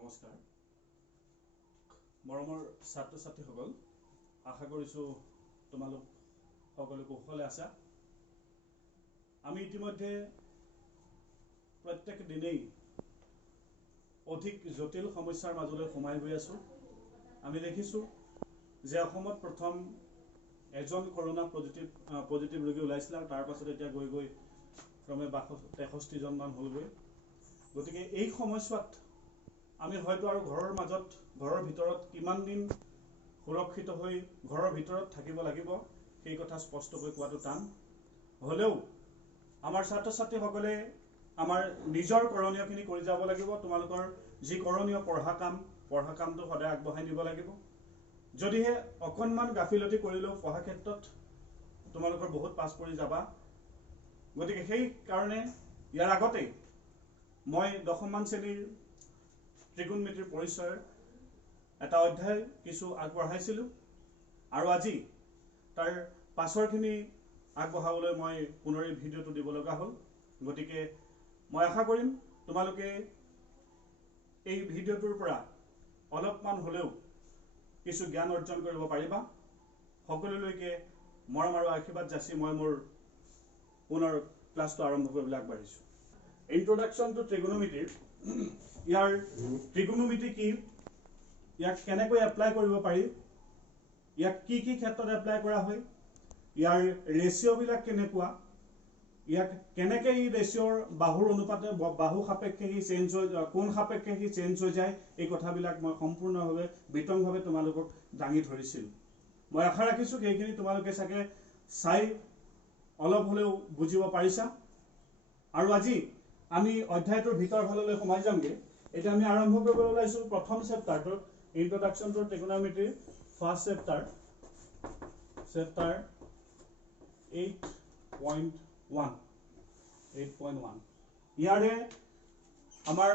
নমস্কাৰ মৰমৰ ছাত্ৰ ছাত্ৰীসকল আশা কৰিছো তোমালোক সকলো কুশলে আছা আমি ইতিমধ্যে প্ৰত্যেক দিনেই অধিক জটিল সমস্যাৰ মাজলৈ সোমাই গৈ আছো আমি দেখিছো যে অসমত প্ৰথম এজন কৰোনা পজিটিভ ৰোগী ওলাইছিল আৰু তাৰ পাছত এতিয়া গৈ গৈ ক্ৰমে 63 জন মান হলগৈ গতিকে এই সময়ছোৱাত আমি হয়তো আৰু ঘৰৰ ভিতৰত কিমান দিন সুৰক্ষিত হৈ ঘৰৰ ভিতৰত থাকিব লাগিব সেই কথা স্পষ্টকৈ কোৱাটো টান হলেও আমাৰ ছাত্ৰ ছাত্ৰীসকলে আমাৰ নিজৰ কৰণীয়খিনি কৰি যাব লাগিব তোমালোকৰ যি কৰণীয় পঢ়া কামটো সদায় আগবঢ়াই নিব লাগিব যদিহে অকণমান গাফিলতি কৰিলেও পঢ়া ক্ষেত্ৰত তোমালোকৰ বহুত পাছ পৰি যাবা গতিকে সেই কাৰণে ইয়াৰ আগতে মই 10মান শ্ৰেণীৰ ত্ৰিকোণমিতিৰ পৰিচয়ৰ এটা অধ্যায় কিছু আগবঢ়াইছিলো আৰু আজি তাৰ পাছৰখিনি আগবঢ়াবলৈ মই পুনৰ এই ভিডিঅ'টো দিব লগা হ'ল গতিকে মই আশা কৰিম তোমালোকে এই ভিডিঅ'টোৰ পৰা অলপমান হ'লেও কিছু জ্ঞান অৰ্জন কৰিব পাৰিবা সকলোলৈকে মৰম আৰু আশীৰ্বাদ যাচি মই মোৰ পুনৰ ক্লাছটো আৰম্ভ কৰিবলৈ আগবাঢ়িছো ইন্ট্ৰডাকশ্যন টু ট্ৰিগোনোমেট্ৰি ইয়াৰ ত্ৰিকোণমিতি কি ইয়াক কেনেকৈ এপ্লাই কৰিব পাৰি ইয়াক কি ক্ষেত্ৰত এপ্লাই কৰা হয় ইয়াৰ ৰেশিও বিলাক কেনেকুৱা ইয়াক কেনেকৈ এই ৰেশিওৰ বাহুৰ অনুপাতে বাহু সাপেক্ষে কি চেঞ্জ হৈ কোন সাপেক্ষে কি চেঞ্জ হৈ যায় এই কথাবিলাক মই সম্পূৰ্ণভাৱে বিতংভাৱে তোমালোকক দাঙি ধৰিছিল মই আশা ৰাখিছো এইখিনি তোমালোকে চাগে চাই অলপ হলেও বুজিব পাৰিছা আৰু আজি আমি অধ্যায়টোৰ ভিতৰ ভাললৈ সোমাই যামগে এটা আমি আৰম্ভ কৰিব ওলাইছো প্ৰথম চেপ্টাৰটো ইন্ট্ৰডাকশ্যন টু ট্ৰিগোনোমেট্ৰি ফাৰ্ষ্ট চেপ্টাৰ 8.1 ইয়াৰে আমাৰ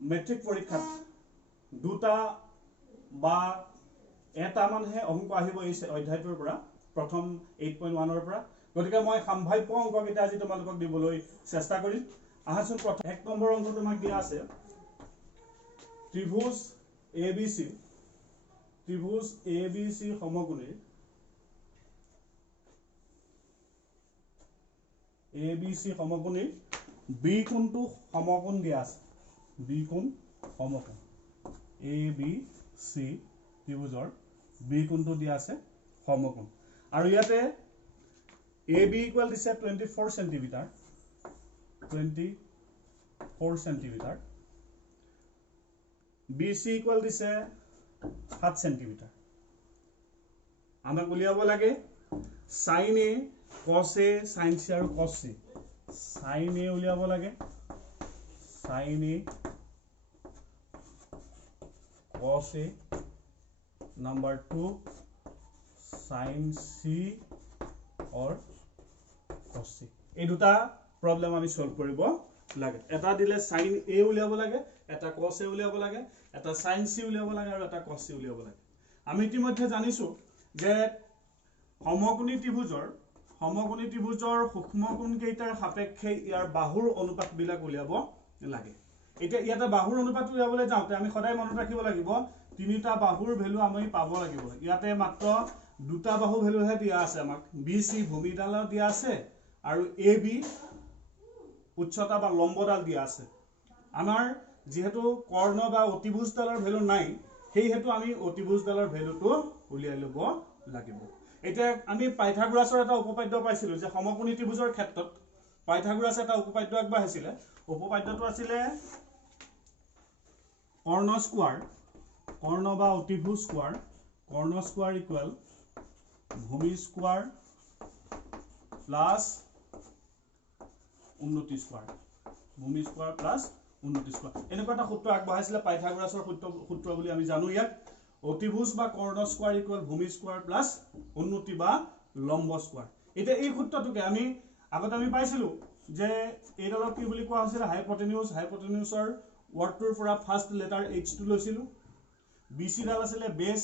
মেট্ৰিক পৰীক্ষাত দুটা বা এটা মানহে অংক আহিব এই অধ্যায়টোৰ পৰা প্ৰথম 8.1 পৰা গতিকে মই সম্ভাৱ্য অংককেইটা আজি তোমালোকক দিবলৈ চেষ্টা কৰিম আহাচোন প্ৰথম 1 নম্বৰ অংক তোমাক দিয়া আছে ত্ৰিভুজ ABC সমকোণীৰ বি কোণটো সমকোণ দিয়া আছে বি কোণ সমকোণ ABC ত্ৰিভুজৰ বি কোণটো দিয়া আছে সমকোণ আৰু ইয়াতে AB ইকুৱেল দিছে 24 সেন্টিমিটাৰ BC ইকুৱেল দিছে 7 সেন্টিমিটাৰ আমাক উলিয়াব লাগে sin A cos A sin C আৰু cos C sin A উলিয়াব লাগে sin A cos A number 2 sin C or cos C এই দুটা প্ৰবলেম আমি সলভ কৰিব লাগে এটা দিলে sin A উলিয়াব লাগে এটা cos A উলিয়াব লাগে এটা sin C উলিয়াব লাগে আৰু এটা cos C উলিয়াব লাগে আমি ইতিমধ্যে জানিছো যে সমকোণী ত্ৰিভুজৰ সূক্ষ্মকোণ কেইটাৰ সাপেক্ষে ইয়াৰ বাহুৰ অনুপাত বিলাক উলিয়াব লাগে এতিয়া ইয়াতে বাহুৰ অনুপাত উলিয়াবলৈ যাওঁতে আমি সদায় মনত ৰাখিব লাগিব তিনিটা বাহুৰ ভ্যালু আমি পাব লাগিব ইয়াতে মাত্ৰ দুটা বাহু ভ্যালুহে দিয়া আছে আমাক BC ভূমিডালৰ দিয়া আছে আৰু AB উচ্চতা বা লম্বডাল দিয়া আছে আমাৰ যেহেতু কৰ্ণ বা অতিভুজডালৰ ভ্যালু নাই সেই হেতু আমি অতিভুজডালৰ ভ্যালুটো উলিয়াই লব লাগিব এতিয়া আমি পাইথাগোৰাছৰ এটা উপপাদ্য পাইছিলো যে সমকোণী ত্ৰিভুজৰ ক্ষেত্ৰত পাইথাগোৰাছ এটা উপপাদ্য আগবাঢ়িছিলে উপপাদ্যটো আছিলে কৰ্ণ বা অতিভুজ কৰ্ণ স্কয়াৰ ইকুৱেল ভূমি স্কয়াৰ প্লাস উন্নতি স্কয়াৰ এনেকুৱা এটা সূত্ৰ আগবঢ়াইছিলে পাইথাগোৰাছৰ সূত্ৰ বুলি আমি জানো ইয়াক অতিভুজ বা কৰ্ণ স্কয়াৰ ইকুৱেল ভূমি স্কয়াৰ প্লাস উন্নতি বা লম্ব স্কয়াৰ এতিয়া এই সূত্ৰটোকে আমি আগতে আমি পাইছিলো যে এইডালক কি বুলি কোৱা হৈছিল হাইপোটেনিউছৰ ওয়াৰ্ডটোৰ পৰা ফাৰ্স্ট লেটাৰ H টো লৈছিলো BC ডাল আছিলে বেস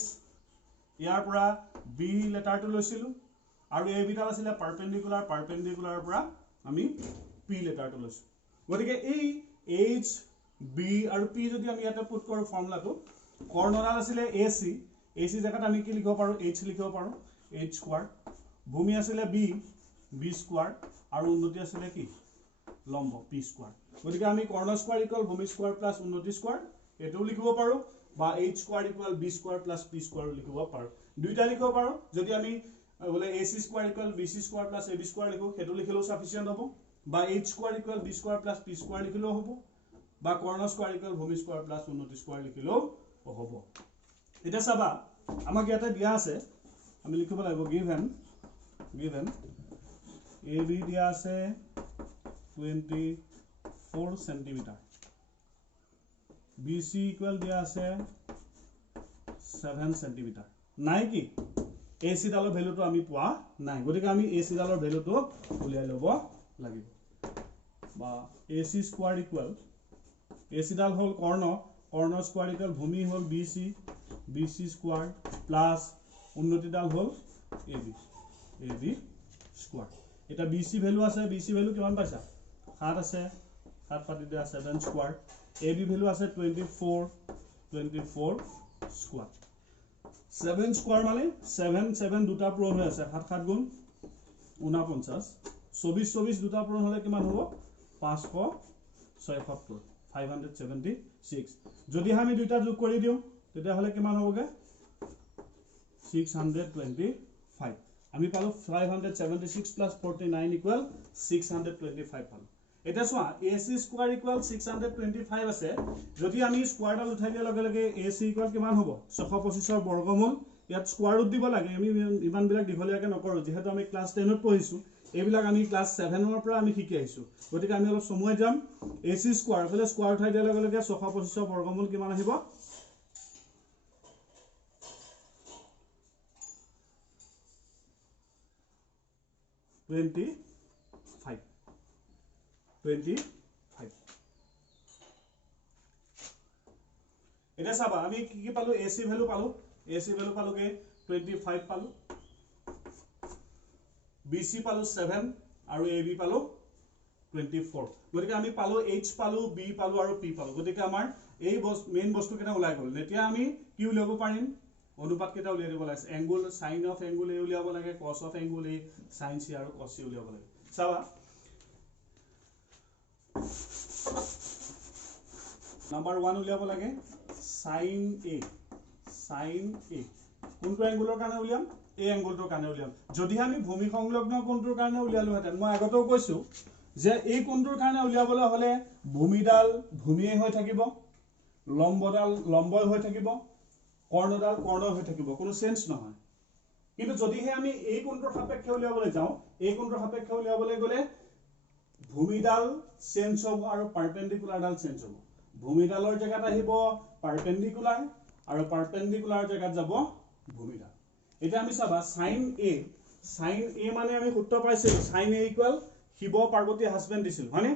ইয়াৰ পৰা B লেটাৰটো লৈছিলো আৰু AB ডাল আছিলে পাৰপেন্ডিকুলাৰৰ পৰা আমি P লেটাৰটো লৈছো গতিকে এই H বি আৰু পি যদি আমি ইয়াতে পুট কৰো ফৰ্মুলাটো কৰ্ণডাল আছিলে এসি এসি জায়গাত আমি কি লিখিব পাৰো এইচ লিখিব পাৰো এইচ স্কয়াৰ ভূমি আছিলে বি বি স্কয়াৰ আৰু উন্নতি আছিলে কি লম্ব পি স্কয়াৰ গতিকে আমি কৰ্ণ স্কয়াৰ ইকুয়াল ভূমি স্কয়াৰ প্লাস উন্নতি স্কয়াৰ এটাও লিখিব পাৰো বা H square equal B square plus P square লিখিব পাৰো দুইটা লিখিব পাৰো যদি আমি বলে AC square equal BC square plus AB square লিখো হেতু লিখিলেও সাফিসিয়েন্ট হ'ব বা H square equal B square plus P square লিখিলেও হ'ব বা কৰ্ণ স্কয়াৰ ইকুয়াল ভূমি স্কয়াৰ প্লাস উন্নতি স্কয়াৰ লিখিলেও হ'ব এটা চাবা আমাক ইয়াতে দিয়া আছে আমি লিখিব লাগিব গিভেন AB দিয়া আছে 24 সেন্টিমিটার BC ইকুয়াল দিয়া আছে 7 সেন্টিমিটার নাই কি AC ডালৰ ভ্যালুটো আমি পোৱা নাই গতিকে আমি AC ডালৰ ভ্যালুটো উলিয়াই লব লাগিব বা AC স্কয়াৰ ইকুয়াল AC ডাল হল কৰ্ণ স্কয়াৰ ইকুয়াল ভূমি হল BC স্কয়াৰ প্লাস উন্নতি ডাল হল AB স্কয়াৰ এটা BC ভ্যালু আছে BC ভ্যালু কিমান পাইছা 7 আছে 7 পাতি দিয়া 7 স্কয়াৰ AB ভ্যালু আছে 24 স্কয়াৰ 7 স্কয়াৰ মানে 7 দুটা পূৰণ হৈ আছে 7 7 গুণ 49 24 দুটা পূৰণ হলে কিমান হ'ব 576 576 যদি আমি দুইটা যোগ কৰি দিও তেতিয়া হলে কিমান হ'বগে 625 আমি পালো 576 plus 49 equal 625 পালো এটা সোয়া AC স্কয়াৰ ইকুয়াল 625 আছে যদি আমি স্কয়াৰ ডাল উঠাই দিয়া লগে লগে AC ইকুয়াল কিমান হ'ব 625 ৰ বৰ্গমূল ইয়াত স্কয়াৰ ৰুট দিব লাগে আমি ইমান বিলাক দীঘলীয়াকে নকৰো যেহেতু আমি ক্লাস 10 ত পঢ়িছো এইবিলাক আমি ক্লাস 7 ৰ পৰা আমি শিকি আহিছো গতিকে আমি অলপ সময় যাম AC স্কয়াৰ ফলে স্কয়াৰ উঠাই দিয়া লগে লগে 625 ৰ বৰ্গমূল কিমান আহিব 25 এটা চাবা আমি কি পালো AC ভ্যালু পালো কে 25 পালো BC পালো 7 আৰু AB পালো 24 গতিকে আমি পালো H পালো B পালো আৰু P পালো গতিকে আমাৰ এই মেইন বস্তু কেটা ওলাই গল এতিয়া আমি কি উলিয়াব পাৰিম অনুপাত কেটা উলিয়াই দিব লাগে এংগল সাইন অফ এংগল এ উলিয়াব লাগে কস অফ এংগল এ সাইন সি আৰু কস সি উলিয়াব লাগে চাবা নাম্বাৰ 1 উলিয়াব লাগে সাইন এ কোনটো এংগলৰ কাৰণে উলিয়াম এই এংগলটোৰ কাৰণে উলিয়াম যদি আমি ভূমি সংলগ্ন কোণটোৰ কাৰণে উলিয়ালো হেতেন মই আগতেও কৈছো যে এই কোণটোৰ কাৰণে উলিয়াবলৈ হলে ভূমিডাল ভূমিয়ে হৈ থাকিব লম্বডাল লম্বই হৈ থাকিব কৰ্ণডাল কৰ্ণ হৈ থাকিব কোনো সেন্স নহয় কিন্তু যদিহে আমি এই কোণটোৰ সাপেক্ষে উলিয়াবলৈ যাও এই কোণটোৰ সাপেক্ষে উলিয়াবলৈ গলে ভূমিডাল চেঞ্জ হ'ব আৰু পাৰপেন্ডিকুলাৰ ডাল চেঞ্জ হ'ব ভূমিডালৰ জায়গাত আহিব পাৰপেন্ডিকুলাৰ আৰু পাৰপেন্ডিকুলাৰ জায়গাত যাব ভূমিডাল এটা আমি চাবা সাইন এ মানে আমি সূত্ৰ পাইছিল সাইন এ ইকুয়াল শিৱ পাৰ্বতী হাজবেন্ড দিছিল হয়নে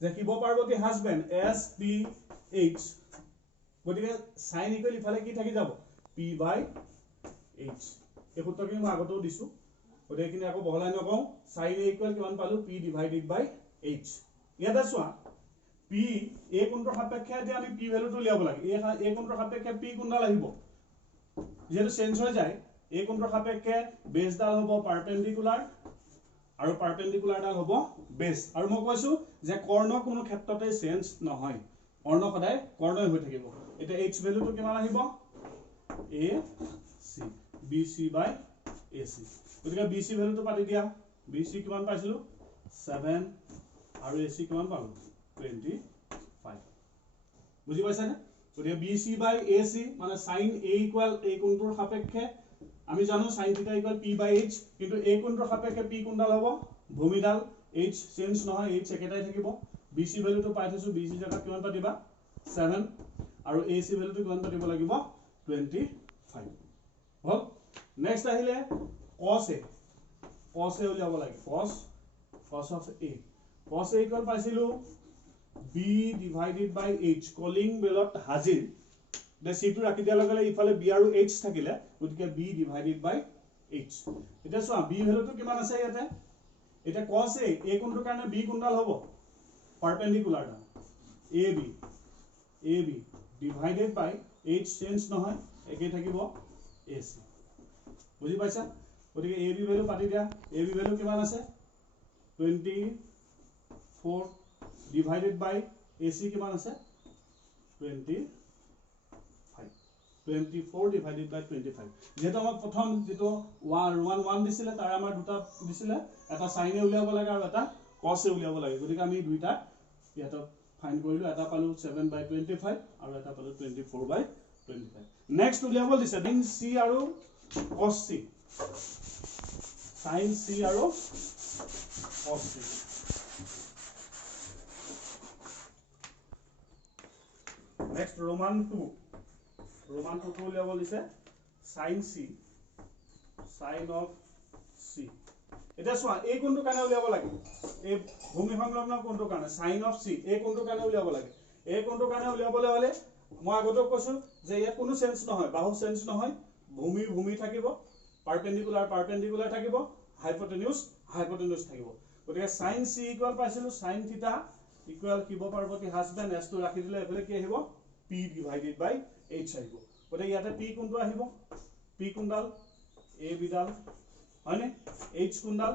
যে শিৱ পাৰ্বতী হাজবেন্ড SPH গতিকে সাইন ইকুয়াল ইফালে কি থাকি যাব P/H এই সূত্ৰখিনি মই আগতেও দিছো গতিকে আকৌ বহলাই নকওঁ সাইন এ ইকুয়াল কিমান পালো P/H ইয়াত চোৱা P এই কোণটোৰ সাপেক্ষে যে আমি P ভ্যালুটো উলিয়াব লাগে এই কোণটোৰ সাপেক্ষে P কোণডাল আহিব যেটো চেঞ্জ হৈ যায় এই কোণটোৰ সাপেক্ষে বেছডাল হ'ব পাৰপেন্ডিকুলাৰ আৰু পাৰপেন্ডিকুলাৰ ডাল হ'ব বেছ আৰু মই কৈছো যে কৰ্ণ কোনো ক্ষেত্ৰতে চেঞ্জ নহয় কৰ্ণ সদায় কৰ্ণই হৈ থাকিব এটা H ভ্যালুটো কিমান আহিব AC BC/AC গতিকে BC ভ্যালুটো পাতি দিয়া BC কিমান পাইছিলো 7 আৰু AC কিমান পালো 25 বুজি পাইছানে গতিকে BC/AC মানে sin A ইকুয়াল এই কোণটোৰ সাপেক্ষে আমি জানো sin θ ইকুয়াল P/H কিন্তু এই কোণটোৰ সাপেক্ষে P কোণডাল হ'ব ভূমিডাল H চেঞ্জ নহয় H একেটাই থাকিব BC ভ্যালুটো পাই থৈছো BC জায়গাত কিমান পাতিবা 7 আৰু AC ভ্যালুটো কিমান পাতিব লাগিব 25 হল নেক্সট আহিলে cos A উলিয়াব লাগে cos of A cos A equal পাইছিলো B/H কলিং বেলত হাজিৰ দে সিটো ৰাখি দিয়া লগে ইফালে B আৰু H থাকিলে গতিকে B/H এটা চোৱা B ভ্যালুটো কিমান আছে ইয়াতে এটা cos A এই কোণটোৰ কাৰণে B কোণডাল হ'ব পাৰপেন্ডিকুলাৰ ডাল AB AB divided by H change নহয় একেই থাকিব AC বুজি পাইছা গতিকে AB ভ্যালু পাতি দিয়া AB ভ্যালু কিমান আছে 24 divided by AC কিমান আছে 24 divided by 25 যেহেতু আমাক প্ৰথম যেটো 1 দিছিলে তাৰ আমাৰ দুটা দিছিলে এটা সাইনে উলিয়াব লাগে আৰু এটা কসে উলিয়াব লাগে গতিকে আমি দুইটা ইয়াত ফাইন কৰিলো এটা পালো 7/25 আৰু এটা পালো 24/25 নেক্সট উলিয়াব দিছে sin C আৰু cos C sin C আৰু cos C next Roman 2 to উলিয়াব দিছে sin C sin of C এটা সোয়া এই কোনটো কানে উলিয়াব লাগে এই ভূমি সংলগ্ন কোনটো কানে sin of C এই কোনটো কানে উলিয়াব লাগে এই কোনটো কানে উলিয়াবলে হলে মই আগতে কৈছো যে ইয়াত কোনো সেন্স নহয় বাহু সেন্স নহয় ভূমি থাকিব পারপেন্ডিকুলার থাকিব হাইপোটেনিউস থাকিব গতিকে sin C ইকুয়াল পাইছিলো sin থিটা ইকুয়াল কিব পার্বতী হাজবেন্ড s টো ৰাখি দিলে এফালে কি আহিব p divided by h আহিব গতিকে ইয়াতে p কোনটো আহিব p কোনডাল a বিডাল হয়নে h কোনডাল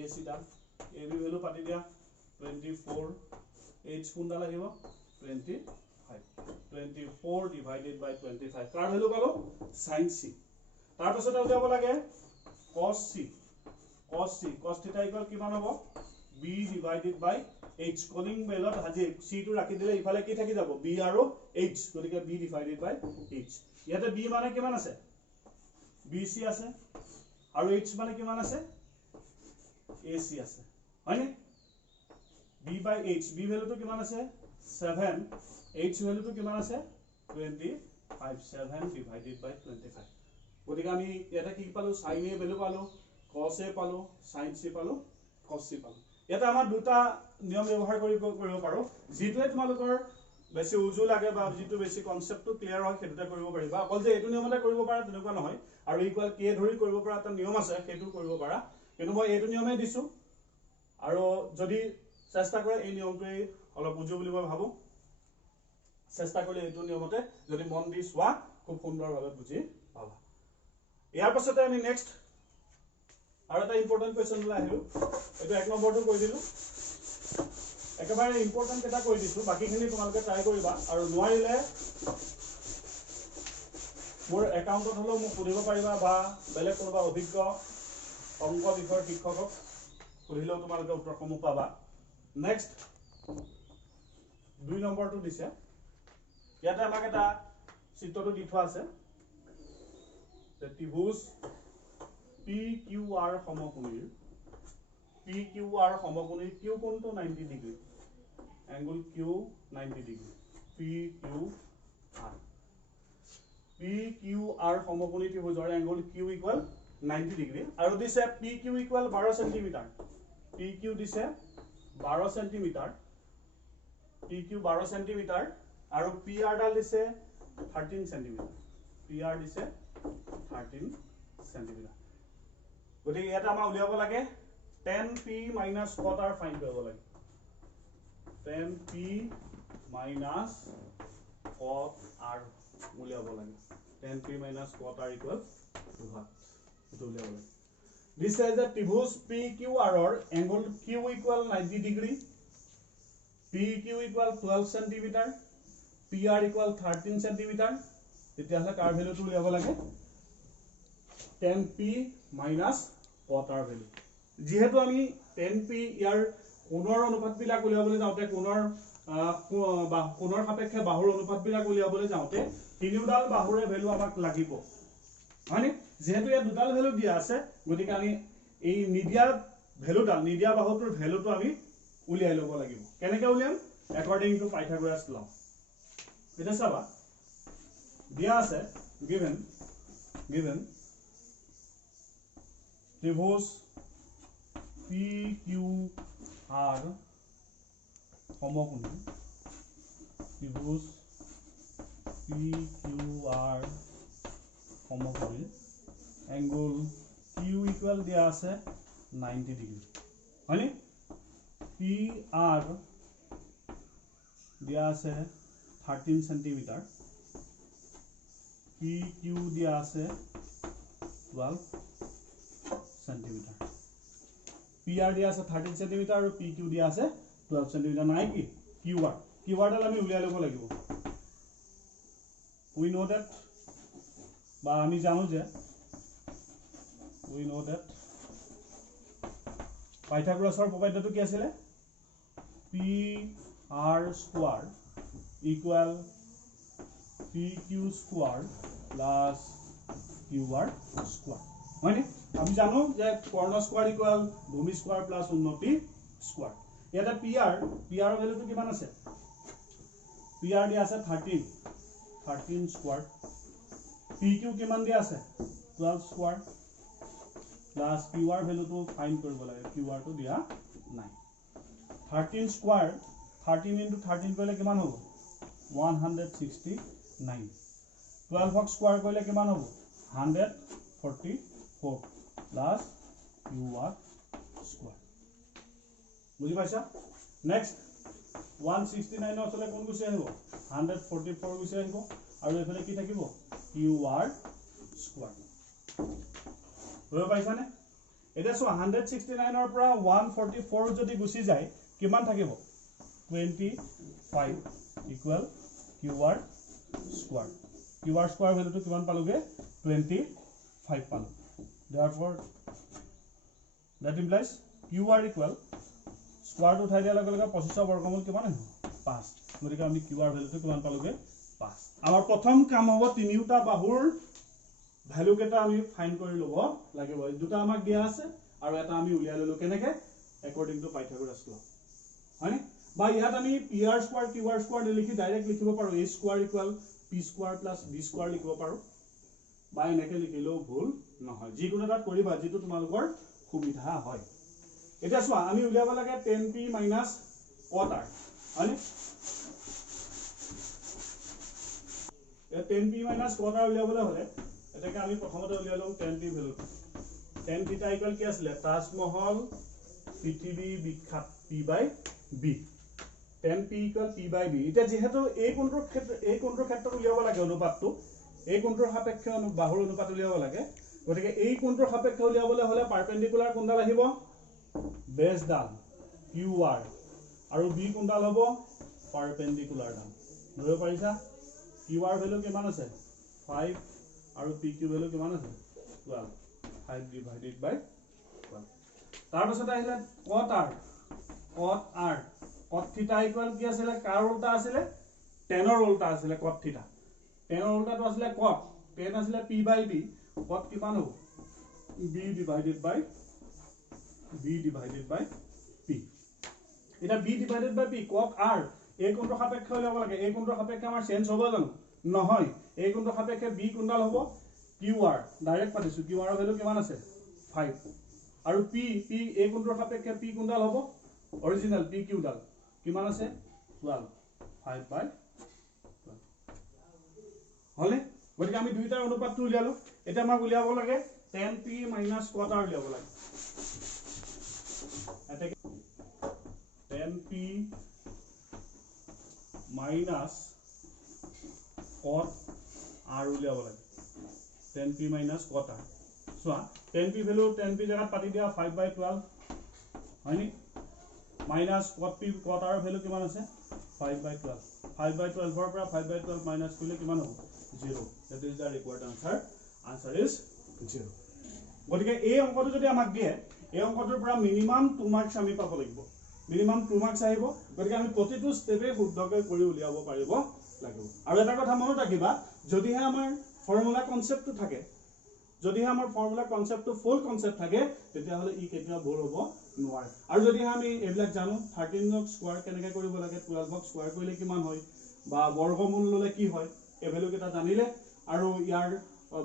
a সিডাল a বি ভ্যালু পাতি দিয়া 24 h কোনডাল আহিব 25 24 divided by 25 কাৰ ভ্যালু পালো sin C তাৰ পাছত উলিয়াব লাগে cos theta ইকুয়াল কিমান হ'ব b divided by h calling বেলত হাজি c টো ৰাখি দিলে ইফালে কি থাকি যাব b আৰু h গতিকে b divided by h ইয়াতে b মানে কিমান আছে bc আছে আৰু h মানে কিমান আছে ac আছে হয়নে b by h b ভ্যালুটো কিমান আছে 7 h ভ্যালুটো কিমান আছে 25 7 divided by 25 গতিকে আমি এটা কি পালো sin a ভ্যালু পালো cos a পালো sin c পালো cos c পালো এটা আমাৰ দুটা নিয়ম ব্যৱহাৰ কৰিব পাৰো যেটোৱে তোমালোকৰ বেছি উজু লাগে বা যেটো বেছি কনসেপ্টটো ক্লিয়াৰ হয় সেটোতে কৰিব পাৰিবা অকল যে এটো নিয়মতে কৰিব পাৰা তেনেকুৱা নহয় আৰু ইকুয়াল কে ধৰি কৰিব পৰা এটা নিয়ম আছে সেইটো কৰিব পাৰা কিন্তু মই এটো নিয়মে দিছো আৰু যদি চেষ্টা কৰে এই নিয়মটোই অলপ উজু বুলি মই ভাবো চেষ্টা কৰিলে এটো নিয়মতে যদি মন দি সোৱা খুব সুন্দৰভাৱে বুজি পাবা ইয়াৰ পাছতে আমি নেক্সট আৰু এটা ইম্পৰ্টেন্ট কোৱেশ্চন লৈ আহিলো এটো এক নম্বৰটো কৈ দিলো একেবাৰে ইম্পৰ্টেন্ট এটা কৈ দিছো বাকিখিনি তোমালোকে ট্ৰাই কৰিবা আৰু নোৱাৰিলে মোৰ একাউন্টত হলো মোক সুধিব পাৰিবা বা বেলেগ কোনোবা অভিজ্ঞ অংক বিষয়ৰ শিক্ষকক সুধিলেও তোমালোকে উত্তৰসমূহ পাবা নেক্সট 2 নম্বৰটো দিছে ইয়াতে আমাক এটা চিত্ৰটো দি থোৱা আছে ত্ৰিভুজ PQR সমকোণীৰ Q কোণটো 90 degree angle Q 90 degree PQR সমকোণী ত্ৰিভুজৰ angle Q equal 90 ডিগ্ৰী আৰু দিছে PQ equal 12 সেন্টিমিটাৰ PQ দিছে 12 সেন্টিমিটাৰ PQ 12 সেন্টিমিটাৰ আৰু PR ডাল দিছে 13 সেন্টিমিটাৰ PR দিছে 13 সেন্টিমিটাৰ গতিকে এটা আমাৰ উলিয়াব লাগে 10p minus cot r fine কৰিব লাগে 10p minus cot r উলিয়াব লাগে 10p minus cot r equal 2 এটো উলিয়াব লাগে this is a ত্ৰিভুজ PQR or angle Q equal 90 degree PQ equal 12 cm PR equal 13 cm তেতিয়াহলে কাৰ ভ্যালুটো উলিয়াব লাগে 10p minus cot r value যেহেতু আমি 10p ইয়াৰ কোণৰ অনুপাতবিলাক উলিয়াবলৈ যাওঁতে কোণৰ সাপেক্ষে বাহুৰ অনুপাতবিলাক উলিয়াবলৈ যাওঁতে তিনিওডাল বাহুৰে ভ্যালু আমাক লাগিব মানে যেহেতু ইয়াত দুডাল ভ্যালু দিয়া আছে গতিকে আমি এই নিদিয়া বাহুটোৰ ভ্যালুটো আমি উলিয়াই ল'ব লাগিব কেনেকৈ উলিয়াম according to Pythagoras law এটা চাবা দিয়া আছে given ত্ৰিভুজ PQR সমকোণী ত্ৰিভুজ PQR সমকোণী angle Q equal দিয়া আছে 90 ডিগ্ৰী হয়নি PR দিয়া আছে 13 सेंटीमीटर PQ दिया আছে 12 सेंटीमीटर PR दिया আছে 13 सेंटीमीटर और PQ दिया আছে 12 सेंटीमीटर নাই কি QR ডাল আমি উলিয়াই লব লাগিব we know that বা আমি জানো যে we know that পাইথাগোৰাছৰ উপপাদ্যটো কি আছিল PR square equal PQ square plus QR square হয়নি আমি জানো যে কৰ্ণ স্কয়াৰ ইকুয়াল ভূমি স্কয়াৰ প্লাস উন্নতি স্কয়াৰ এটা PR ৰ ভ্যালুটো কিমান আছে PR দিয়া আছে 13 স্কয়াৰ PQ কিমান দিয়া আছে 12 স্কয়াৰ প্লাস QR ভ্যালুটো ফাইন্ড কৰিব লাগে QR টো দিয়া নাই 13 স্কয়াৰ 13 into 13 কৰিলে কিমান হ'ব 169 12 স্কয়াৰ কৰিলে কিমান হ'ব 144 plus QR square বুজি পাইছা নেক্সট 169 আসলে কোন গুছি আহিব 144 গুছি আহিব আৰু এফালে কি থাকিব QR square বুজি পাইছা নে এটা সো 169 ৰ পৰা 144 যদি গুছি যায় কিমান থাকিব 25 equal QR square ভ্যালুটো কিমান পালোগে 25 পালো therefore that implies QR equal square root উঠাই দিয়া লগে লগে 25 বৰ্গমূল কিমান হ'ব 5 গতিকে আমি QR ভ্যালুটো কিমান পালোগে 5 আমাৰ প্ৰথম কাম হ'ব তিনিটা বাহুৰ ভ্যালু কেটা আমি ফাইন্ড কৰি লব লাগিব দুটা আমাক দিয়া আছে আৰু এটা আমি উলিয়াই ললো কেনেকে according to Pythagoras law হয়নি বা ইয়াত আমি PR square QR square লিখি ডাইৰেক্ট লিখিব পাৰো A square equal P square plus B square লিখিব পাৰো বা এনেকে লিখিলেও ভুল নহয় যিকোনো এটা কৰিবা যেটো তোমালোকৰ সুবিধা হয় এটা চোৱা আমি উলিয়াব লাগে 10p cot r হয়নি এ 10p cot r উলিয়াবলৈ হলে এটাকে আমি প্ৰথমতে উলিয়াই লম 10p ভ্যালু 10 থিটা ইকুয়াল কি আছিল তাজমহল পৃথিৱী বিখ্যাত p/b 10p equal p/b এটা যেহেতু এই কোণটোৰ ক্ষেত্ৰত উলিয়াব লাগে অনুপাতটো এই কোণটোৰ সাপেক্ষে বাহুৰ অনুপাত উলিয়াব লাগে গতিকে এই কোণটোৰ সাপেক্ষে উলিয়াবলৈ হলে পাৰপেন্ডিকুলাৰ কোণডাল আহিব বেস ডাল QR আৰু B কোণডাল হ'ব পাৰপেন্ডিকুলাৰ ডাল ধৰিব পাৰিছা QR ভ্যালু কিমান আছে 5 আৰু PQ ভ্যালু কিমান আছে 12 5 divided by 12 তাৰ পাছত আহিলে cot r cot theta equal কি আছিল কাৰ উল্টা আছিল tan ৰ উল্টা আছিল cot theta tan ৰ উল্টাটো আছিল cot tan আছিল p/b cot কিমান হ'ব b divided by p এটা b divided by p cot r এই কোণৰ সাপেক্ষে উলিয়াব লাগে এই কোণৰ সাপেক্ষে আমাৰ চেঞ্জ হ'ব জানো নহয় এই কোণৰ সাপেক্ষে b কোণডাল হ'ব QR ডাইৰেক্ট পাতিছো QR ৰ ভ্যালু কিমান আছে 5 আৰু p এই কোণৰ সাপেক্ষে p কোণডাল হ'ব অৰিজিনাল PQ ডাল কিমান আছে 12 5/12 হলে গতিকে আমি দুইটাৰ অনুপাতটো উলিয়ালো এটা আমাক উলিয়াব লাগে 10p cot r উলিয়াব লাগে এটা 10p cot r উলিয়াব লাগে 10p cot r সোয়া 10p ভ্যালু 10p জায়গাত পাতি দিয়া 5/12 হয়নি minus cot r ভ্যালু কিমান আছে 5/12 5/12 ৰ পৰা 5/12 minus কৰিলে কিমান হ'ব 0 that is the required answer is 0 গতিকে এই অংকটো যদি আমাক দিয়ে এই অংকটোৰ পৰা মিনিমাম 2 মাৰ্কস আমি পাব লাগিব মিনিমাম 2 মাৰ্কস আহিব গতিকে আমি প্ৰতিটো স্টেপে শুদ্ধকৈ কৰি উলিয়াব পাৰিব লাগিব আৰু এটা কথা মনত ৰাখিবা যদিহে আমাৰ ফৰ্মুলা কনসেপ্টটো থাকে যদিহে আমাৰ ফৰ্মুলা কনসেপ্টটো ফুল কনসেপ্ট থাকে তেতিয়া হলে ই কেতিয়া ভুল হ'ব নোৱাৰে আৰু যদি আমি এইবিলাক জানো 13 স্কয়াৰ কেনেকৈ কৰিব লাগে 12 স্কয়াৰ কৰিলে কিমান হয় বা বৰ্গমূল ললে কি হয় এই ভ্যালু কেটা জানিলে আৰু ইয়াৰ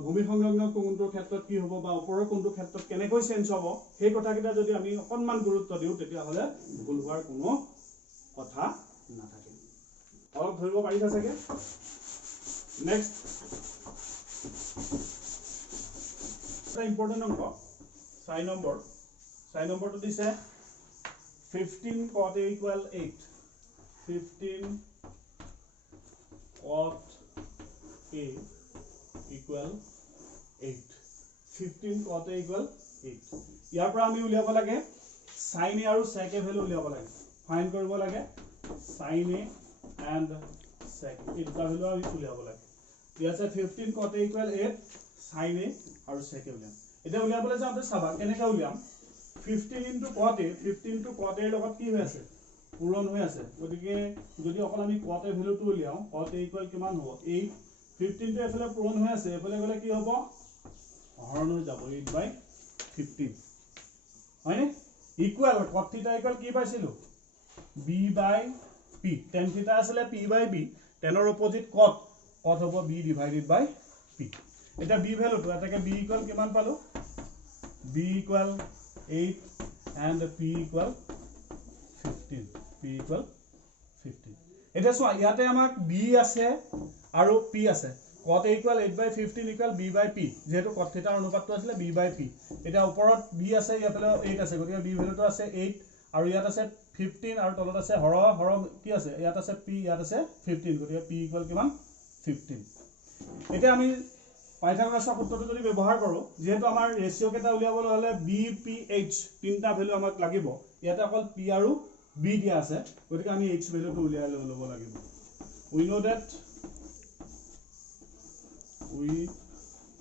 ভূমি সংলগ্ন কোণটোৰ ক্ষেত্ৰত কি হ'ব বা ওপৰৰ কোণটোৰ ক্ষেত্ৰত কেনেকৈ চেঞ্জ হ'ব সেই কথাকিটা যদি আমি অকনমান গুৰুত্ব দিও তেতিয়া হলে ভুল হোৱাৰ কোনো কথা নাথাকে অলপ ধৰিব পাৰিছা চাগে নেক্সট important অংক 6 নম্বৰটো দিছে 15 cot a equal 8 15 cot A equal 8 15 cot A equal 8 ইয়াৰ পৰা আমি উলিয়াব লাগে sin A আৰু sec A ভ্যালু উলিয়াব লাগে ফাইন্ড কৰিব লাগে sin A and sec A এই দুটা ভ্যালু আমি উলিয়াব লাগে দিয়া আছে 15 cot A equal 8 sin A আৰু sec A উলিয়াম এটা উলিয়াবলৈ যাওঁতে চাবা কেনেকৈ উলিয়াম 15 into cot A 15 to cot A লগত কি হৈ আছে পূৰণ হৈ আছে গতিকে যদি অকল আমি cot A ভ্যালুটো উলিয়াও cot A equal কিমান হ'ব 8 15 টো এফালে পূৰণ হৈ আছে এফালে গলে কি হ'ব হৰণ হৈ যাব 8/15 হয়নে ইকুয়াল cot θ ইকুয়াল কি পাইছিলো b/p tan θ আসলে p/b tan এর অপোজিট cot হ'ব b/p এটা b ভ্যালুটো এটাকে b ইকুয়াল কিমান পালো b equal 8 and p equal 15 এটা সো ইয়াতে আমাক b আছে আৰু p আছে cot A equal 8/15 equal b/p যেহেতু cot θ অনুপাতটো আছিল b/p এটা ওপৰত b আছে ইয়াতে 8 আছে গতিকে b ভ্যালুটো আছে 8 আৰু ইয়াত আছে 15 আৰু তলত আছে হৰ কি আছে ইয়াত আছে p ইয়াত আছে 15 গতিকে p equal কিমান 15 এটা আমি পাইথাগোৰাছৰ সূত্ৰটো যদি ব্যৱহাৰ কৰো যেহেতু আমাৰ ৰেশিও কেটা উলিয়াবলৈ হলে b p h তিনটা ভ্যালু আমাক লাগিব ইয়াতে অকল p আৰু b দিয়া আছে গতিকে আমি h ভ্যালুটো উলিয়াই ল'ব লাগিব we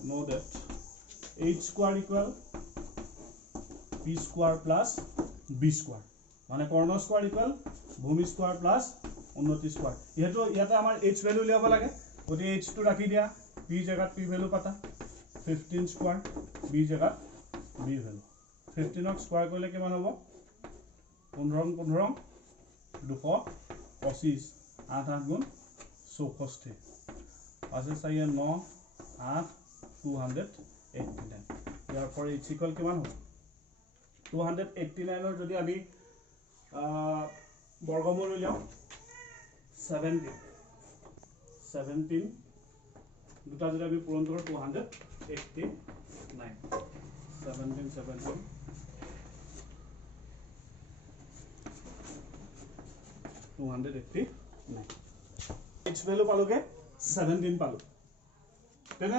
know that h square equal p square plus b square মানে কৰ্ণ স্কয়াৰ equal ভূমি স্কয়াৰ plus উন্নতি স্কয়াৰ ইহেতু ইয়াতে আমাৰ h ভ্যালু উলিয়াব লাগে গতি h টো ৰাখি দিয়া p জায়গাত p ভ্যালু পাতা 15 স্কয়াৰ b জায়গাত b ভ্যালু 15 ক স্কয়াৰ কৰিলে কিমান হ'ব 15 225 8 8 গুণ 64 আছে 4 9 8 289 ইয়াৰ পৰা h ইকুয়াল কিমান হ'ব 289 ৰ যদি আমি বৰ্গমূল উলিয়াও 17 দুটা যদি আমি পূৰণ কৰো 289 17 289 h ভ্যালু পালোগে 17 পালো তেনে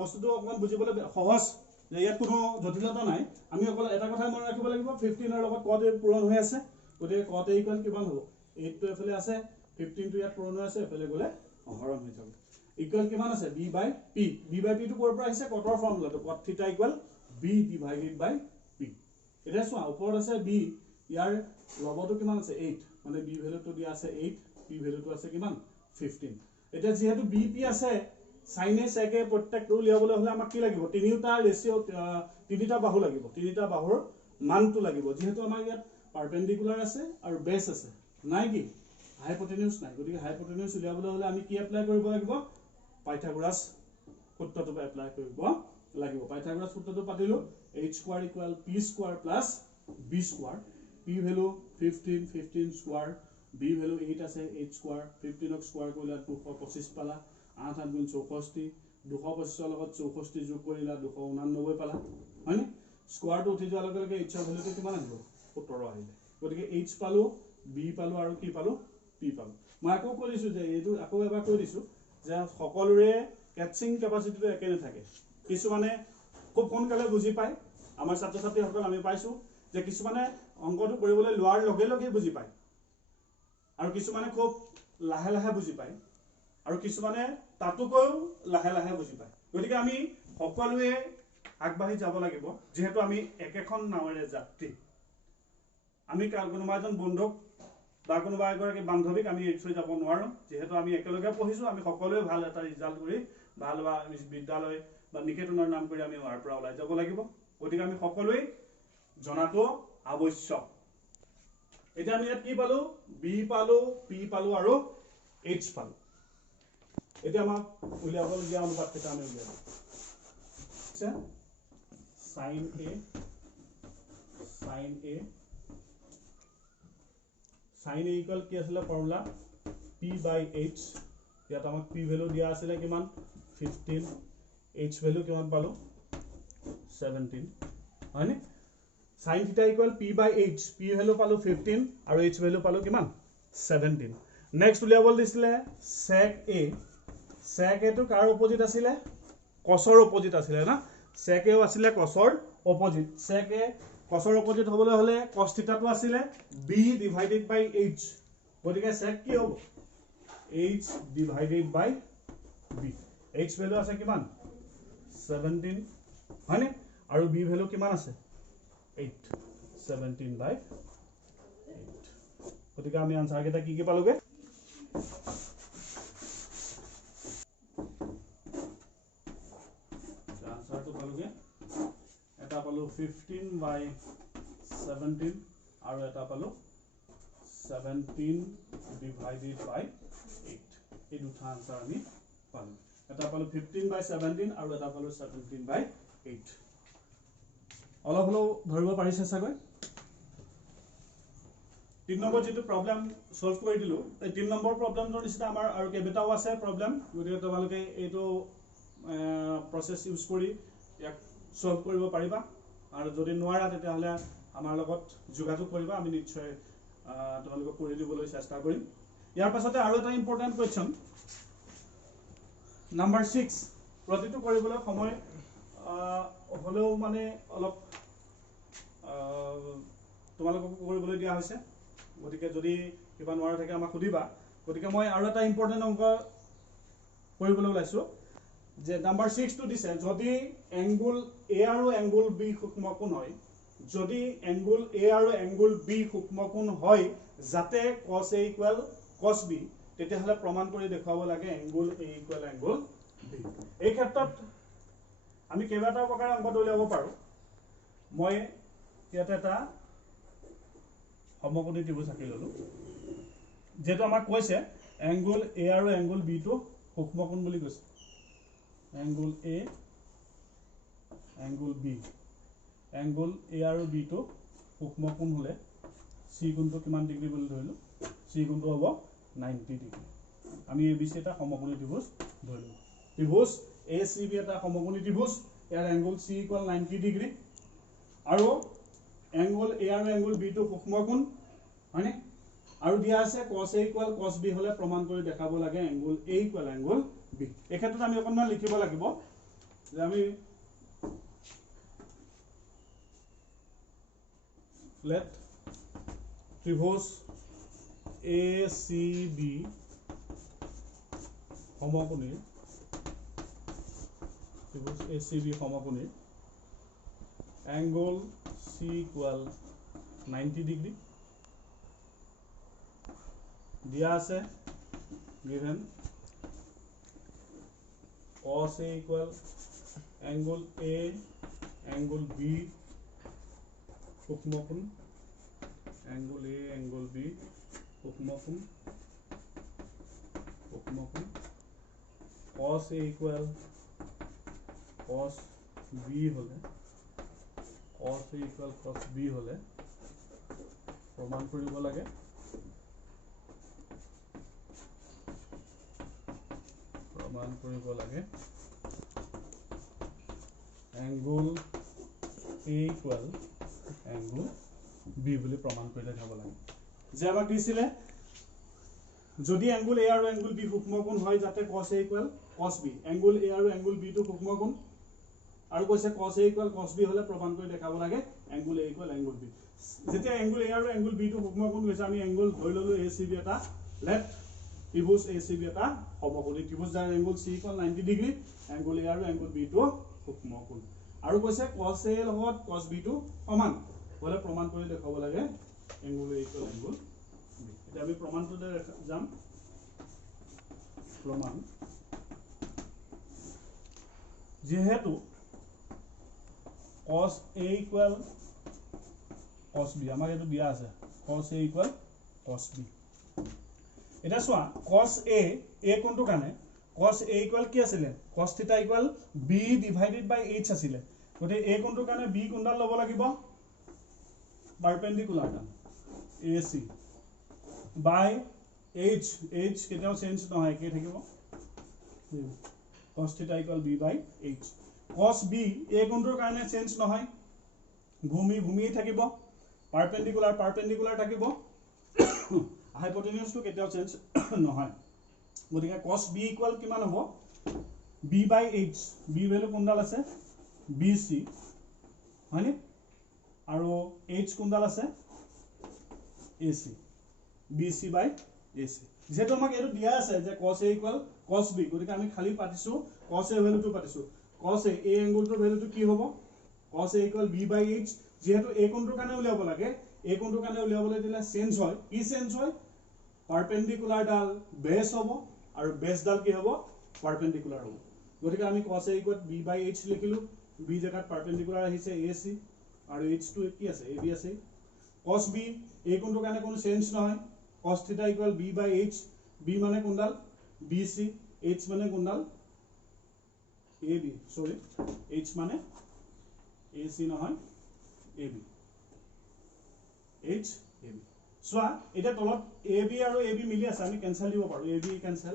বস্তুটো অকমান বুজিবলৈ সহজ যে ইয়াত কোনো জটিলতা নাই আমি অকল এটা কথা মনত ৰাখিব লাগিব 15 ৰ লগত cot A পূৰণ হৈ আছে গতিকে cot A ইকুয়াল কিমান হ'ব 8 টো এফালে আছে 15 টো ইয়াত পূৰণ হৈ আছে এফালে গলে হৰণ হৈ যাব ইকুয়াল কিমান আছে b/p b/p টো ক'ৰ পৰা আহিছে cotৰ ফৰ্মুলাটো cot θ ইকুয়াল b ডিভাইডেড বাই p এটা চোৱা ওপৰত আছে b ইয়াৰ লবটো কিমান আছে 8 মানে b ভ্যালুটো দিয়া আছে 8 p ভ্যালুটো আছে কিমান 15 এটা যেহেতু bp আছে sin A sec A প্ৰত্যেকটো উলিয়াবলৈ হলে আমাক কি লাগিব তিনিটা ৰেশিও তিনিটা বাহু লাগিব তিনিটা বাহুৰ মানটো লাগিব যেহেতু আমাৰ ইয়াত পাৰপেন্ডিকুলাৰ আছে আৰু বেস আছে নাই কি হাইপোটেনিউস নাই গতিকে হাইপোটেনিউস উলিয়াবলৈ হলে আমি কি এপ্লাই কৰিব লাগিব পাইথাগোৰাছ সূত্ৰটো এপ্লাই কৰিব লাগিব পাইথাগোৰাছ সূত্ৰটো পাতিলো h square equal p square plus b square p value 15 square b value 8 আছে h square 15 ক স্কয়াৰ কৰিলে 225 পালা 8 8 গুণ 64 225 ৰ লগত 64 যোগ কৰিলা 289 পালা হয়নে স্কয়াৰটো উঠি যোৱাৰ লগে লগে h ৰ ভ্যালুটো কিমান আহিব 17 আহিলে গতিকে h পালো b পালো আৰু কি পালো p পালো মই আকৌ কৈ দিছো যে এইটো আকৌ এবাৰ কৈ দিছো যে সকলোৰে ক্যাপচিং ক্যাপাসিটিটো একে নাথাকে কিছু মানে খুব সোনকালে বুজি পায় আমাৰ ছাত্ৰ ছাত্ৰীসকল আমি পাইছো যে কিছু মানে অংকটো কৰিবলৈ লোৱাৰ লগে লগে বুজি পায় আৰু কিছু মানে খুব লাহে লাহে বুজি পায় আৰু কিছু মানে তাতোকৈও লাহে লাহে বুজি পায় গতিকে আমি সকলোৱে আগবাঢ়ি যাব লাগিব যেহেতু আমি একেখন নাৱেৰে যাত্ৰী আমি কোনোবা এজন বন্ধুক বা কোনোবা এগৰাকী বান্ধৱীক আমি এৰি থৈ যাব নোৱাৰো যেহেতু আমি একেলগে পঢ়িছো আমি সকলোৱে ভাল এটা ৰিজাল্ট কৰি ভাল বা বিদ্যালয় বা নিকেতনৰ নাম কৰি আমি ইয়াৰ পৰা ওলাই যাব লাগিব গতিকে আমি সকলোৱে জনাটো আৱশ্যক এটা আমি ইয়াত কি পালো b পালো p পালো আৰু h পালো এটা আমাক উলিয়াবলগীয়া অনুপাত কেইটা আমি উলিয়াম sin A equal কি আছিল ফৰ্মুলা p/h ইয়াত আমাক p ভ্যালু দিয়া আছিল কিমান 15 h ভ্যালু কিমান পালো 17 হয়নে sin θ equal p/h p value পালো 15 আৰু h ভ্যালু পালো কিমান 17 নেক্সট উলিয়াবলৈ দিছিলে sec a টো কাৰ অপোজিট আছিলে cosৰ অপোজিট আছিলে না sec a আছিলে cosৰ অপোজিট sec a cosৰ অপোজিট হ'বলৈ হলে cos θ টো আছিলে b ডিভাইডেড বাই h গতিকে sec কি হ'ব h ডিভাইডেড বাই b h ভ্যালু আছে কিমান 17 হয়নে আৰু b ভ্যালু কিমান আছে 8 17 বাই 8 গতিকে আমি আনসাৰ কেইটা কি পালোগে আনসাৰ তো পালোগে এটা পালো 15 বাই 17 আৰু এটা পালো 17 ডিভাইডেড বাই 8 এই দুটা আনসাৰ আমি পালো এটা পালো 15 বাই 17 আৰু এটা পালো 17 বাই 8 অলপ হলো ধৰিব পাৰিছে চাগৈ 3 নম্বৰ যেটো প্ৰবলেম সলভ কৰি দিলো এই 3 নম্বৰ প্ৰবলেমৰ নিচিনা আমাৰ আৰু কেইবাটাও আছে প্ৰবলেম গতিকে তোমালোকে এইটো প্ৰসেস ইউজ কৰি ইয়াক সলভ কৰিব পাৰিবা আৰু যদি নোৱাৰা তেতিয়াহলে আমাৰ লগত যোগাযোগ কৰিবা আমি নিশ্চয় তোমালোকক কৰি দিবলৈ চেষ্টা কৰিম ইয়াৰ পাছতে আৰু এটা ইম্পৰ্টেন্ট কোৱেশ্চন নাম্বাৰ 6 প্ৰতিটো কৰিবলৈ সময় হলেও মানে অলপ তোমালোকক কৰিবলৈ দিয়া হৈছে গতিকে যদি কিবা নোৱাৰা থাকে আমাক সুধিবা গতিকে মই আৰু এটা ইম্পৰ্টেন্ট অংক কৰিবলৈ ওলাইছো যে নাম্বাৰ 6 টো দিছে যদি এংগুল a আৰু এংগুল b সূক্ষ্মকোণ হয় যদি এংগুল a আৰু এংগুল b সূক্ষ্মকোণ হয় যাতে cos a cos b তেতিয়াহলে প্ৰমাণ কৰি দেখাব লাগে এংগুল a এংগুল b এই ক্ষেত্ৰত আমি কেইবাটাও প্ৰকাৰ অংক উলিয়াব পাৰো মই ইয়াতে এটা সমকোণী ত্ৰিভুজ আঁকি ললো যেটো আমাক কৈছে এংগুল a আৰু এংগুল b টো সূক্ষ্মকোণ বুলি কৈছে angle a angle b angle a আৰু b টো সূক্ষ্মকোণ হলে c কোণটো কিমান ডিগ্ৰী বুলি ধৰিলো c কোণটো হ'ব 90 ডিগ্ৰী আমি abc এটা সমকোণী ত্ৰিভুজ ধৰিলো ত্ৰিভুজ acb এটা সমকোণী ত্ৰিভুজ ইয়াৰ এংগুল c 90 ডিগ্ৰী আৰু এংগুল a আৰু এংগুল b টো সূক্ষ্মকোণ হয়নে আৰু দিয়া আছে cos a cos b হলে প্ৰমাণ কৰি দেখাব লাগে এংগুল a এংগুল b এই ক্ষেত্ৰত আমি অকনমান লিখিব লাগিব যে আমি let ত্ৰিভুজ acb সমকোণী ত্ৰিভুজ acb সমকোণী angle c equal 90 degree দিয়া আছে given cos a equal angle a angle b সূক্ষ্মকোণ angle a angle b সূক্ষ্মকোণ cos a equal cos b হলে cos a equal cos b হলে প্রমাণ কৰিব লাগে angle a equal angle b বুলি প্ৰমাণ কৰি দেখাব লাগে যে আমাক দিছিলে যদি angle a আৰু angle b সূক্ষ্মকোণ হয় যাতে cos a equal cos b angle a আৰু angle b টো সূক্ষ্মকোণ আৰু কৈছে cos a equal cos b হলে প্ৰমাণ কৰি দেখাব লাগে angle a equal angle b যেতিয়া angle a আৰু angle b টো সূক্ষ্মকোণ হৈছে আমি angle ধৰি ললো acb এটা লেফট ত্ৰিভুজ acb এটা সমকোণী ত্ৰিভুজ যাৰ angle c equal 90 degree angle a আৰু angle b টো সূক্ষ্মকোণ আৰু কৈছে cos a লগত cos b টো সমান হলে প্ৰমাণ কৰি দেখাব লাগে angle a equal angle b এটা আমি প্ৰমাণটো যাম প্ৰমাণ যেহেতু cos a equal cos b আমাক এটো দিয়া আছে cos a equal cos b এটা সোয়া cos a কোনটো কানে cos a equal কি আছিল cos θ equal b divided by h আছিল গতে a কোনটো কানে b কোনডাল লব লাগিব পারপেন্ডিকুলার ডাল ac by h কেটাও চেঞ্জ নহয় কি থাকিব cos θ equal b by h cos b a কোনটোৰ কাৰণে চেঞ্জ নহয় ভূমি থাকিব পারপেন্ডিকুলার থাকিব হাইপোটেনিউসটো কেতিয়াও চেঞ্জ নহয় গতিকে cos b ইকুয়াল কিমান হ'ব b/h b ভ্যালু কোনডাল আছে bc হয়নি আৰু h কোনডাল আছে ac bc/ac যেটো আমাক এটো দিয়া আছে যে cos a equal cos b গতিকে আমি খালি পাতিছো cos a ভ্যালুটো পাতিছো cos a এংগলটোৰ ভ্যালুটো কি হ'ব cos a ইকুয়াল b/h যেহেতু a কোণটোৰ কাৰণে উলিয়াব লাগে a কোণটোৰ কাৰণে উলিয়াবলৈ দিলে চেঞ্জ হয় কি চেঞ্জ হয় পাৰপেন্ডিকুলাৰ ডাল বেস হবো আৰু বেস ডাল কি হবো পারপেন্ডিকুলার হবো গতিকে আমি cos a ইকুয়াল b/h লিখিলো b জায়গাত পারপেন্ডিকুলার আহিছে ac আৰু h টো কি আছে ab আছে cos b a কোণটোৰ কাৰণে কোনো চেঞ্জ নহয় cos θ ইকুয়াল b/h b মানে কোনডাল bc h মানে কোনডাল ab সরি h মানে ac নহয় ab h ab সোয়া এটা তলত ab আৰু ab মিলি আছে আমি ক্যান্সেল দিব পাৰো ab ক্যান্সেল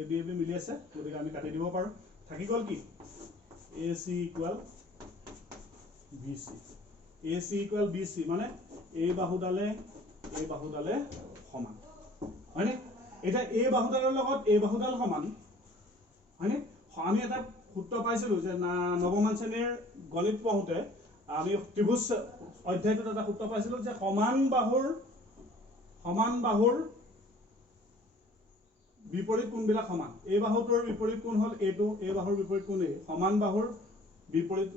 ab মিলি আছে গতিকে আমি কাটি দিব পাৰো থাকি গল কি ac equal bc ac equal bc মানে এই বাহুডালে সমান হয়নে এটা এই বাহুডালৰ লগত এই বাহুডাল সমান হয়নে আমি এটা সূত্ৰ পাইছিলো যে নৱমান শ্ৰেণীৰ গণিত পঢ়োতে আমি ত্ৰিভুজ অধ্যায়টোত এটা সূত্ৰ পাইছিলো যে সমান বাহুৰ বিপৰীত কোণবিলাক সমান এই বাহুটোৰ বিপৰীত কোণ হল এটো এই বাহুৰ বিপৰীত কোণ এ সমান বাহুৰ বিপৰীত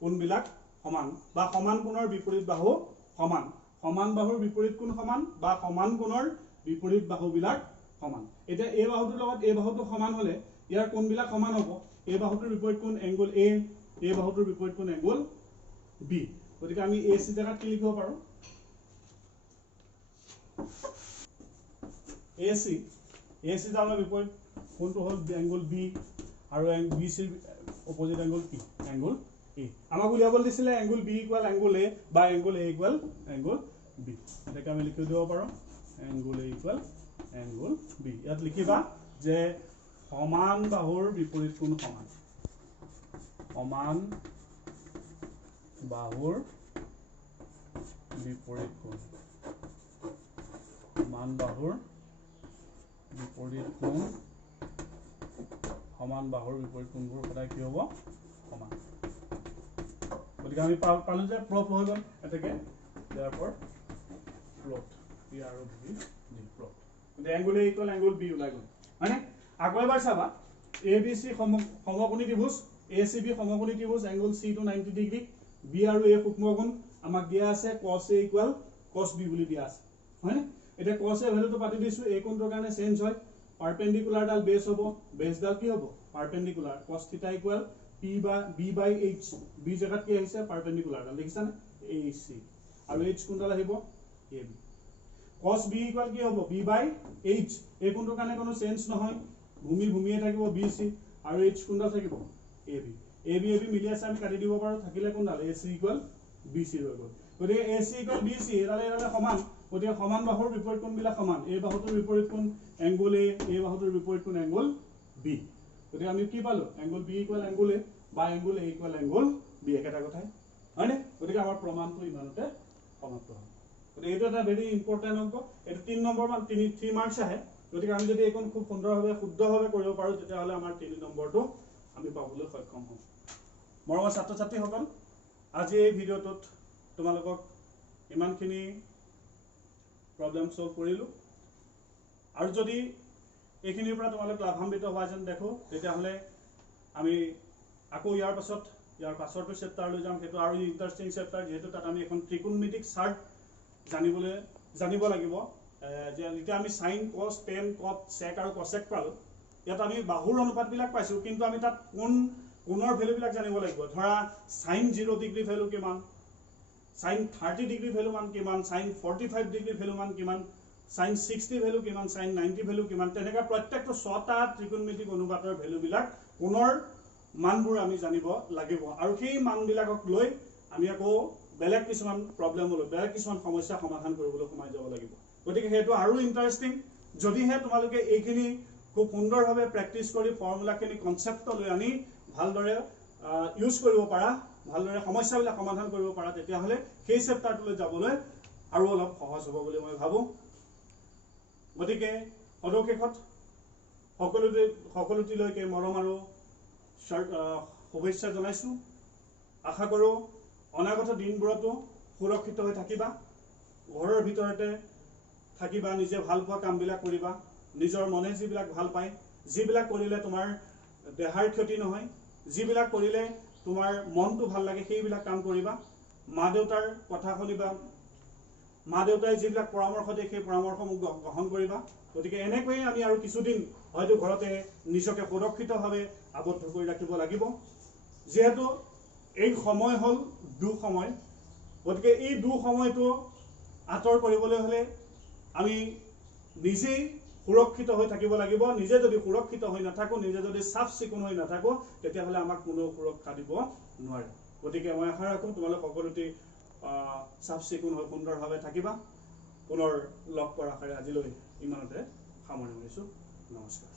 কোণবিলাক সমান বা সমান কোণৰ বিপৰীত বাহু সমান সমান বাহুৰ বিপৰীত কোণ সমান বা সমান কোণৰ বিপৰীত বাহুবিলাক সমান এটা এই বাহুটোৰ লগত এই বাহুটো সমান হলে ইয়াৰ কোণবিলাক সমান হ'ব এই বাহুটোৰ বিপৰীত কোণ এংগল a এই বাহুটোৰ বিপৰীত কোণ এংগল b গতিকে আমি ac জায়গাত কি লিখিব পাৰো ac জানৰ বিপৰীত কোণটো হল এংগল b আৰু bc অপোজিট এংগল কি এংগল a আমাক উলিয়াবলৈ দিছিলে angle b equal angle a বা angle a equal angle b এটাকে আমি লিখি দিব পাৰো angle a equal angle b ইয়াত লিখিবা যে সমান বাহুৰ বিপৰীত কোণ সমান সমান বাহুৰ বিপৰীত কোণ সমান বাহুৰ বিপৰীত কোণ সমান বাহুৰ বিপৰীত কোণবোৰ সদায় কি হ'ব সমান গতিকে আমি পালো যে প্লট হৈ গল এটাকে therefore প্লট p আৰু b দি প্লট গতিকে angle a equal angle b ওলাই গল মানে আকৌ এবাৰ চাবা abc সমকোণী ত্ৰিভুজ acb সমকোণী ত্ৰিভুজ এংগল c to 90 ডিগ্ৰী b আৰু a সূক্ষ্মকোণ আমাক দিয়া আছে cos a equal cos b বুলি দিয়া আছে হয়নে এটা cos a ভ্যালুটো পাতি দিছো a কোণটোৰ কাৰণে চেঞ্জ হয় পারপেন্ডিকুলার ডাল বেস হ'ব বেস ডাল কি হ'ব perpendicular cos θ equal b/h b জায়গাত কি আহিছে পারপেন্ডিকুলার ডাল দেখিছানে ac আৰু h কোণডাল আহিব ab cos b ইকুয়াল কি হ'ব b/h এই কোণটোৰ কাৰণে কোনো চেঞ্জ নহয় ভূমিয়ে থাকিব bc আৰু h কোণডাল থাকিব ab মিলি আছে আমি কাটি দিব পাৰো থাকিলে কোণডাল ac ইকুয়াল bc হৈ গল গতিকে ac ইকুয়াল bc এডালে সমান গতিকে সমান বাহুৰ বিপৰীত কোণবিলাক সমান এই বাহুটোৰ বিপৰীত কোণ এংগল a এই বাহুটোৰ বিপৰীত কোণ এংগল b গতিকে আমি কি পালো angle b equal angle a বা angle a equal angle b একেটা কথাই হয়নে গতিকে আমাৰ প্ৰমাণটো ইমানতে সমাপ্ত হ'ল গতিকে এইটো এটা ভেৰি ইম্পৰ্টেন্ট অংক এটো 3 নম্বৰ মান 3 মাৰ্কস আহে গতিকে আমি যদি এইখন খুব সুন্দৰভাৱে শুদ্ধভাৱে কৰিব পাৰো তেতিয়া হলে আমাৰ 3 নম্বৰটো আমি পাবলৈ সক্ষম হ'ম মৰমৰ ছাত্ৰ ছাত্ৰীসকল আজি এই ভিডিঅ'টোত তোমালোকক ইমানখিনি প্ৰবলেম সলভ কৰিলো আৰু যদি এইখিনিৰ পৰা তোমালোক লাভান্বিত হোৱা যেন দেখো তেতিয়া হলে আমি আকৌ ইয়াৰ পাছৰটো চেপ্টাৰলৈ যাম হেতু আৰু ইন্টাৰেষ্টিং চেপ্টাৰ যেহেতু তাত আমি এখন ত্ৰিকোণমিতিক চাৰ্ট জানিব লাগিব যে যেতিয়া আমি sin cos tan cot sec আৰু cosec পালো ইয়াত আমি বাহুৰ অনুপাতবিলাক পাইছো কিন্তু আমি তাত কোণৰ ভ্যালুবিলাক জানিব লাগিব ধৰা sin 0 ডিগ্ৰী ভ্যালু কিমান sin 30 ডিগ্ৰী ভ্যালু মান কিমান sin 45 ডিগ্ৰী ভ্যালু মান কিমান sin 60 ভ্যালু কিমান sin 90 ভ্যালু কিমান তেনেকা প্ৰত্যেকটো 6টা ত্ৰিকোণমিতিক অনুপাতৰ ভ্যালুবিলাক কোণৰ মানবোৰ আমি জানিব লাগিব আৰু সেই মানবিলাকক লৈ আমি আকৌ বেলেগ কিছুমান প্ৰবলেমলৈ বেলেগ কিছুমান সমস্যা সমাধান কৰিবলৈ সোমাই যাব লাগিব গতিকে হেতু আৰু ইন্টাৰেষ্টিং যদিহে তোমালোকে এইখিনি খুব সুন্দৰভাৱে প্ৰেক্টিছ কৰি ফৰ্মুলাখিনি কনসেপ্ট লৈ আনি ভালদৰে ইউজ কৰিব পাৰা ভালদৰে সমস্যাবিলাক সমাধান কৰিব পাৰা তেতিয়া হলে সেই চেপ্টাৰটোলৈ যাবলৈ আৰু অলপ সহজ হ'ব বুলি মই ভাবো গতিকে অৱশেষত সকলোটিলৈকে মৰম আৰু শুভেচ্ছা জনাইছোঁ। আশা কৰোঁ অনাগত দিনবোৰতো সুৰক্ষিত হৈ থাকিবা, ঘৰৰ ভিতৰতে থাকিবা, নিজে ভাল পোৱা কামবিলাক কৰিবা, নিজৰ মনে যিবিলাক ভাল পায়, যিবিলাক কৰিলে তোমাৰ দেহাৰ ক্ষতি নহয়, যিবিলাক কৰিলে তোমাৰ মনটো ভাল লাগে সেইবিলাক কাম কৰিবা। মা দেউতাৰ কথা শুনিবা, মা দেউতাই যিবিলাক পৰামৰ্শ দিয়ে সেই পৰামৰ্শসমূহ গ্ৰহণ কৰিবা। গতিকে এনেকৈয়ে আমি আৰু কিছুদিন হয়তো ঘৰতে নিজকে সুৰক্ষিতভাৱে আবদ্ধ কৰি ৰাখিব লাগিব, যিহেতু এই সময় হ'ল দুঃসময়। গতিকে এই দুঃসময়টো আঁতৰ কৰিবলৈ হ'লে আমি নিজেই সুৰক্ষিত হৈ থাকিব লাগিব। নিজে যদি সুৰক্ষিত হৈ নাথাকোঁ, নিজে যদি চাফ চিকুণ হৈ নাথাকোঁ, তেতিয়াহ'লে আমাক কোনেও সুৰক্ষা দিব নোৱাৰে। গতিকে মই আশা ৰাখোঁ তোমালোক সকলোটি চাফ চিকুণ হৈ সুন্দৰভাৱে থাকিবা। পুনৰ লগ পোৱাৰ আশাৰে আজিলৈ ইমানতে সামৰণি মাৰিছোঁ। নমস্কাৰ।